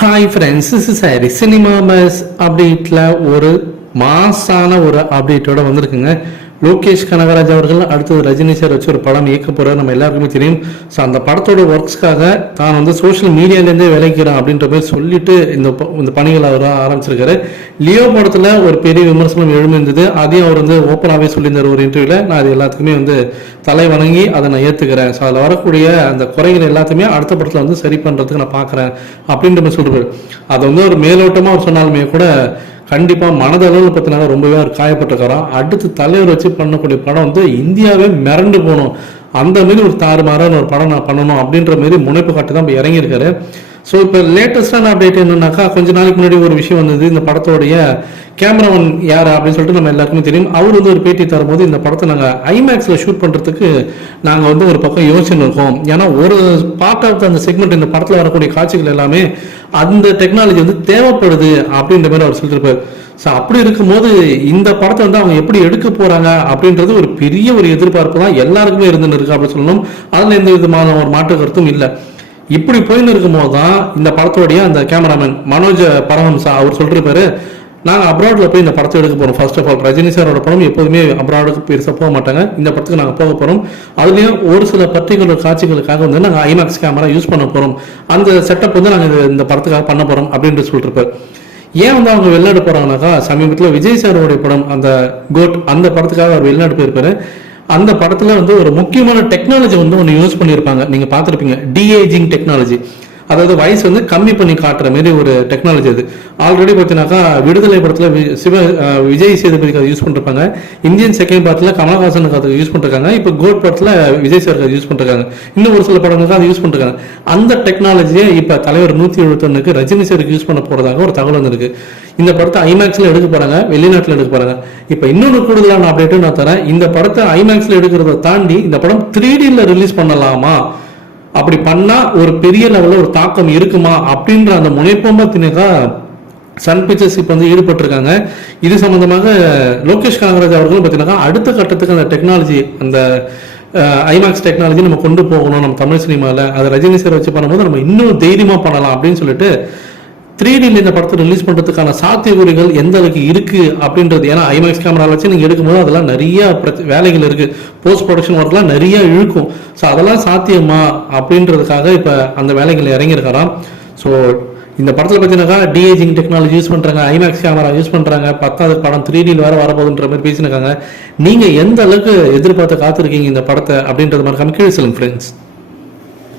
Hi friends is sorry cinema buzz அப்டேட்டில் ஒரு மாசான ஒரு அப்டேட்டோட வந்திருக்குங்க. லோகேஷ் கனகராஜ் அவர்கள் அடுத்தது ரஜினி சார் வச்சு ஒரு படம் இயக்க போகிறார் நம்ம எல்லாருக்குமே தெரியும். ஸோ அந்த படத்தோட ஒர்க்ஸ்க்காக தான் வந்து சோஷியல் மீடியாலேருந்தே விளைக்கிறேன் அப்படின்ற மாதிரி சொல்லிட்டு இந்த ப- இந்த பணிகள் அவர் ஆரம்பிச்சிருக்காரு. லியோ படத்தில் ஒரு பெரிய விமர்சனம் எழுமிருந்தது அதையும் அவர் வந்து ஓப்பனாகவே சொல்லியிருந்தார் ஒரு இன்டர்வியூவில் நான் அது எல்லாத்துக்குமே வந்து தலை வணங்கி அதை நான் ஏற்றுக்கிறேன் ஸோ அதில் வரக்கூடிய அந்த குறைகள் எல்லாத்தையுமே அடுத்த படத்தில் வந்து சரி பண்ணுறதுக்கு நான் பார்க்குறேன் அப்படின்ற மாதிரி சொல்கிறார் அதை வந்து ஒரு மேலோட்டமாக அவர் சொன்னாலுமே கூட கண்டிப்பாக மனதளவில் பார்த்தினா ரொம்பவே அவர் காயப்பட்டிருக்காராம் அடுத்து தலைவர் வச்சு பண்ணக்கூடிய படம் வந்து இந்தியாவே மிரண்டு போகணும் அந்த மாதிரி ஒரு தாறுமாறான ஒரு படம் நான் பண்ணணும் அப்படின்ற மாதிரி முனைப்பு காட்டி தான் இப்போ இறங்கியிருக்காரு. ஸோ இப்போ லேட்டஸ்டான அப்டேட் என்னன்னாக்கா கொஞ்ச நாளைக்கு முன்னாடி ஒரு விஷயம் வந்தது. இந்த படத்தோடைய கேமராமேன் யார் அப்படின்னு சொல்லிட்டு நம்ம எல்லாருக்குமே தெரியும். அவர் வந்து ஒரு பேட்டி தரும்போது இந்த படத்தை நாங்கள் ஐமேக்ஸில் ஷூட் பண்ணுறதுக்கு நாங்கள் வந்து ஒரு பக்கம் யோசிச்சுன்னு இருக்கோம் ஏன்னா ஒரு பார்ட் ஆஃப் அந்த செக்மெண்ட் இந்த படத்தில் வரக்கூடிய காட்சிகள் எல்லாமே அந்த டெக்னாலஜி வந்து தேவைப்படுது அப்படின்ற மாதிரி அவர் சொல்லியிருப்பார் ஸோ அப்படி இருக்கும்போது இந்த படத்தை வந்து அவங்க எப்படி எடுக்க போறாங்க அப்படின்றது ஒரு பெரிய ஒரு எதிர்பார்ப்பு தான் எல்லாருக்குமே இருந்துன்னு இருக்கு அப்படின்னு சொல்லணும். அதில் எந்த விதமான ஒரு மாற்று கருத்தும் இல்லை. இப்படி போயின்னு இருக்கும்போது தான் இந்த படத்தோடைய அந்த கேமராமேன் மனோஜ் பரமஹம்சா அவர் சொல்லிருப்பாரு நாங்கள் அப்ராடில் போய் இந்த படத்தை எடுக்க போகிறோம் ஃபர்ஸ்ட் ஆஃப் ஆல் ரஜினி சாரோட படம் எப்போதுமே அப்ராடுக்கு பெருசாக போக மாட்டாங்க. இந்த படத்துக்கு நாங்கள் போக போகிறோம் அதுலேயும் ஒரு சில பர்டிகுலர் காட்சிகளுக்காக வந்து நாங்கள் ஐமேக்ஸ் கேமரா யூஸ் பண்ண போகிறோம் அந்த செட்டப் வந்து நாங்கள் இந்த படத்துக்காக பண்ண போகிறோம் அப்படின்ட்டு சொல்லிருப்பாரு ஏன் வந்து அவங்க வெளிநாடு போறாங்கனாக்கா சமீபத்தில் விஜய் சாரோடைய படம் அந்த கோட் அந்த படத்துக்காக அவர் வெளிநாடு போயிருப்பாரு. அந்த படத்தில் வந்து ஒரு முக்கியமான டெக்னாலஜி வந்து ஒன்று யூஸ் பண்ணியிருப்பாங்க. நீங்கள் பார்த்துருப்பீங்க. டிஏஜிங் டெக்னாலஜி அதாவது வயசு வந்து கம்மி பண்ணி காட்டுற மாதிரி ஒரு டெக்னாலஜி அது. ஆல்ரெடி பார்த்தீங்கன்னாக்கா விடுதலை படத்தில் வி- சிவ விஜய் சேதுபதிக்கு அதை யூஸ் பண்ணிருப்பாங்க. இந்தியன் செகண்ட் படத்தில் கமலஹாசனுக்கு அதை யூஸ் பண்ணிருக்காங்க. இப்போ கோட் படத்தில் விஜய் சாருக்கு அதை யூஸ் பண்ணிருக்காங்க. இன்னும் ஒரு சில படங்களுக்கு அதை யூஸ் பண்ணிருக்காங்க. அந்த டெக்னாலஜியை இப்போ தலைவர் நூற்றி எழுபத்தொன்னுக்கு ரஜினி சாருக்கு யூஸ் பண்ண போகிறதாக ஒரு தகவல் வந்திருக்கு. இந்த படத்தை ஐமேக்ஸில் எடுக்க போகிறாங்க வெளிநாட்டில் எடுக்க போகிறாங்க இப்போ இன்னொன்று கூடுதலான அப்டேட்டும் நான் தரேன். இந்த படத்தை ஐமேக்ஸில் எடுக்கிறத தாண்டி இந்த படம் த்ரீ டியில் ரிலீஸ் பண்ணலாமா? அப்படி பண்ணால் ஒரு பெரிய லெவலில் ஒரு தாக்கம் இருக்குமா அப்படின்ற அந்த முனைப்பம் பார்த்தீங்கன்னா சன் பிக்சர்ஸ் இப்போ வந்து ஈடுபட்டிருக்காங்க. இது சம்மந்தமாக லோகேஷ் காங்கராஜ் அவர்களும் பார்த்தீங்கன்னா அடுத்த கட்டத்துக்கு அந்த டெக்னாலஜி அந்த ஐமேக்ஸ் டெக்னாலஜி நம்ம கொண்டு போகணும். நம்ம தமிழ் சினிமாவில் அதை ரஜினி சார் வச்சு பண்ணும்போது நம்ம இன்னும் தைரியமாக பண்ணலாம் அப்படின்னு சொல்லிட்டு த்ரீ டியில் இந்த படத்தை ரிலீஸ் பண்ணுறதுக்கான சாத்தியக்கூறுகள் எந்த அளவுக்கு இருக்குது அப்படின்றது. ஏன்னா ஐமேக்ஸ் கேமரா வச்சு நீங்கள் எடுக்கும்போது அதெல்லாம் நிறைய வேலைகள் இருக்குது போஸ்ட் ப்ரொடக்ஷன் ஒர்க்லாம் நிறைய இழுக்கும். ஸோ அதெல்லாம் சாத்தியமா அப்படின்றதுக்காக இப்போ அந்த வேலைகள் இறங்கியிருக்காராம். ஸோ இந்த படத்தில் பார்த்தீங்கன்னாக்கா டிஏஜிங் டெக்னாலஜி யூஸ் பண்ணுறாங்க ஐமேக்ஸ் கேமரா யூஸ் பண்ணுறாங்க பத்தாவது படம் த்ரீ டியில் வேறு வரப்போகுதுன்ற மாதிரி பேசியிருக்காங்க. நீங்கள் எந்த அளவுக்கு எதிர்பார்த்து காத்திருக்கீங்க இந்த படத்தை அப்படின்றது மாதிரி கீழே சொல்லுங்க ஃப்ரெண்ட்ஸ்